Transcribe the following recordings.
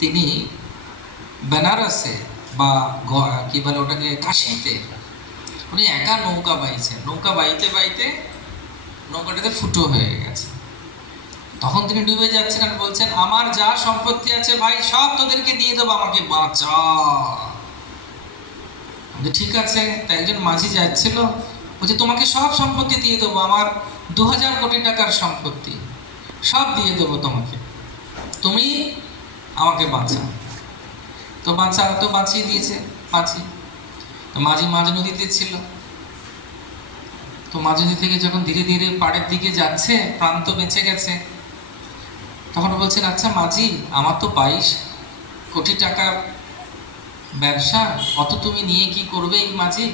তিনি বেনারসে বা কি বলে ওটাকে, কাশিতে উনি একা নৌকা বাইছেন। নৌকা বাইতে বাইতে নৌকাটাতে ফুটো হয়ে গেছে। তখন তিনি ডুবে যাচ্ছেন আর বলছেন, আমার যা সম্পত্তি আছে ভাই সব তোদেরকে দিয়ে দেবো, আমাকে বাঁচা। ঠিক আছে। তা একজন মাঝি যাচ্ছিল, বলছে তোমাকে সব সম্পত্তি দিয়ে দেবো, আমার 2000 কোটি টাকার সম্পত্তি, সব দিয়ে দেবো তোমাকে, তুমি আমাকে বাঁচাও। তো বাঁচিয়ে দিয়েছে মাঝি। তো মাঝি মাঝ নদীতে ছিল। তো মাঝ নদী থেকে যখন ধীরে ধীরে পাড়ের দিকে যাচ্ছে, প্রান্ত বেঁচে গেছে, তখন বলছেন, আচ্ছা মাঝি, আমার তো 22 কোটি টাকা ব্যবসা, অত তুমি নিয়ে কি করবে এই মাঝি?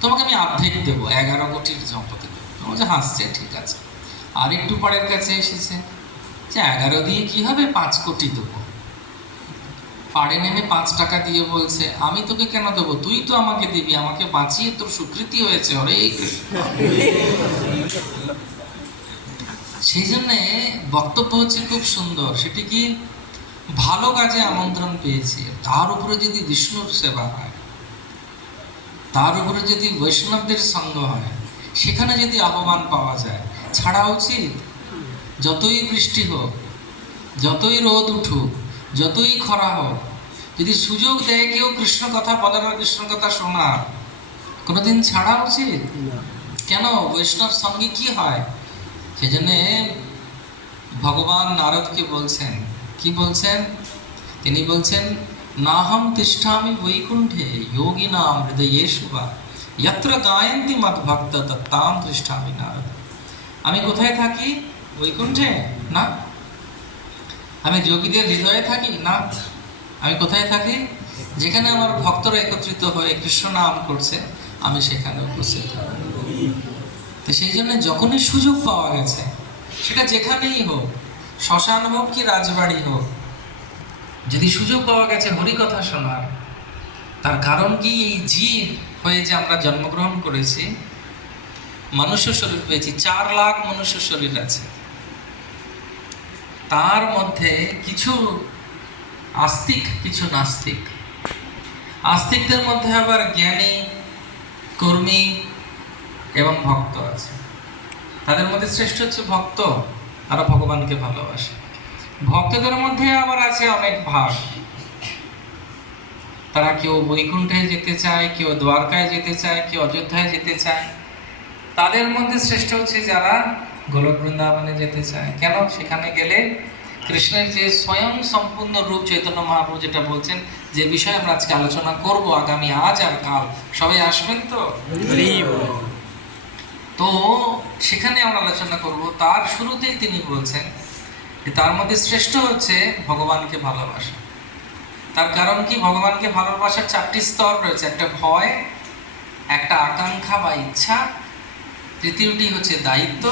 তোমাকে আমি অর্ধেক দেবো, 11 কোটির সম্পত্তি দেবো। বলছে হাসছে, ঠিক আছে। আর একটু পাড়ের কাছে এসেছে, যে 11 দিয়ে কি হবে, 5 কোটি দেবো। পাড়ে নেমে 5 টাকা দিয়ে বলছে, আমি তোকে কেন দেবো, তুই তো আমাকে দিবি, আমাকে বাঁচিয়ে তোর স্বীকৃতি হয়েছে, হরে কৃষ্ণ। সেই জন্যে বক্তব্য হচ্ছে খুব সুন্দর। সেটি কি, ভালো কাজে আমন্ত্রণ পেয়েছি, তার উপরে যদি বিষ্ণুর সেবা হয়, তার উপরে যদি বৈষ্ণবদের সঙ্গ হয়, সেখানে যদি আহ্বান পাওয়া যায়, ছাড়া উচিত? যতই বৃষ্টি হোক, যতই রোদ উঠুক, যতই খরা হোক, যদি সুযোগ দেয় কেউ কৃষ্ণ কথা বলার আর কৃষ্ণ কথা শোনার, কোনোদিন ছাড়া উচিত? কেন? বৈষ্ণব সঙ্গে কি হয়? সেজন্যে ভগবান নারদকে বলছেন, কি বলছেন? তিনি বলছেন, নাহম তিষ্ঠামি বৈকুণ্ঠে যোগিনাম হৃদয়েষু বা যত্র গায়ন্তি মদ্ভক্ত তত্তাম তিষ্ঠামি নারদ। আমি কোথায় থাকি? বৈকুণ্ঠে? না। আমি যোগীদের হৃদয়ে থাকি? না। আমি কোথায় থাকি? যেখানে আমার ভক্তরা একত্রিত হয়ে কৃষ্ণ নাম করছে, আমি সেখানে উপস্থিত থাকি। তো সেই জন্য যখনই সুযোগ পাওয়া গেছে, সেটা যেখানেই হোক, শ্মশান হোক কি রাজবাড়ি হোক, যদি সুযোগ পাওয়া গেছে হরিকথা শোনার, তার কারণ কি, এই জীব হয়ে যে আমরা জন্মগ্রহণ করেছি, মনুষ্য শরীর পেয়েছি, 4 লাখ মনুষ্য শরীর আছে, তার মধ্যে কিছু আস্তিক, কিছু নাস্তিক। আস্তিকদের মধ্যে আবার জ্ঞানী, কর্মী এবং ভক্ত আছে। তাদের মধ্যে শ্রেষ্ঠ হচ্ছে ভক্ত, তারা ভগবানকে ভালোবাসে। ভক্তদের মধ্যে আবার আছে অনেক ভাগ, তারা কেউ বৈকুণ্ঠে যেতে চায়, কেউ দ্বারকায় যেতে চায়, কেউ অযোধ্যায় যেতে চায়। তাদের মধ্যে শ্রেষ্ঠ হচ্ছে যারা গোলক বৃন্দাবনে যেতে চায়। কেন? সেখানে গেলে কৃষ্ণের যে স্বয়ং সম্পূর্ণ রূপ, চৈতন্য মহাপ্রভু যেটা বলছেন, যে বিষয়ে আমরা আজকে আলোচনা করব আগামী আজ আর কাল, সবাই আসবেন তো? তো সেখানে আমরা আলোচনা করব। তার শুরুতেই তিনি বলছেন যে তার মধ্যে শ্রেষ্ঠ হচ্ছে ভগবানকে ভালোবাসা। তার কারণ কি, ভগবানকে ভালোবাসার 4টি স্তর রয়েছে। একটা ভয়, একটা আকাঙ্ক্ষা বা ইচ্ছা, তৃতীয়টি হচ্ছে দায়িত্ব,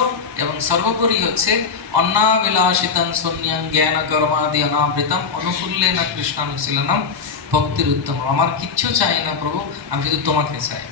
এবং সর্বোপরি হচ্ছে অন্নাবিলাসিতং শূন্যং জ্ঞান কর্মাদি অনাবৃতম অনুকূল্যেন কৃষ্ণানুশীলনম ভক্তির উত্তম। আমার কিচ্ছু চাই না প্রভু, আমি শুধু তোমাকে চাই।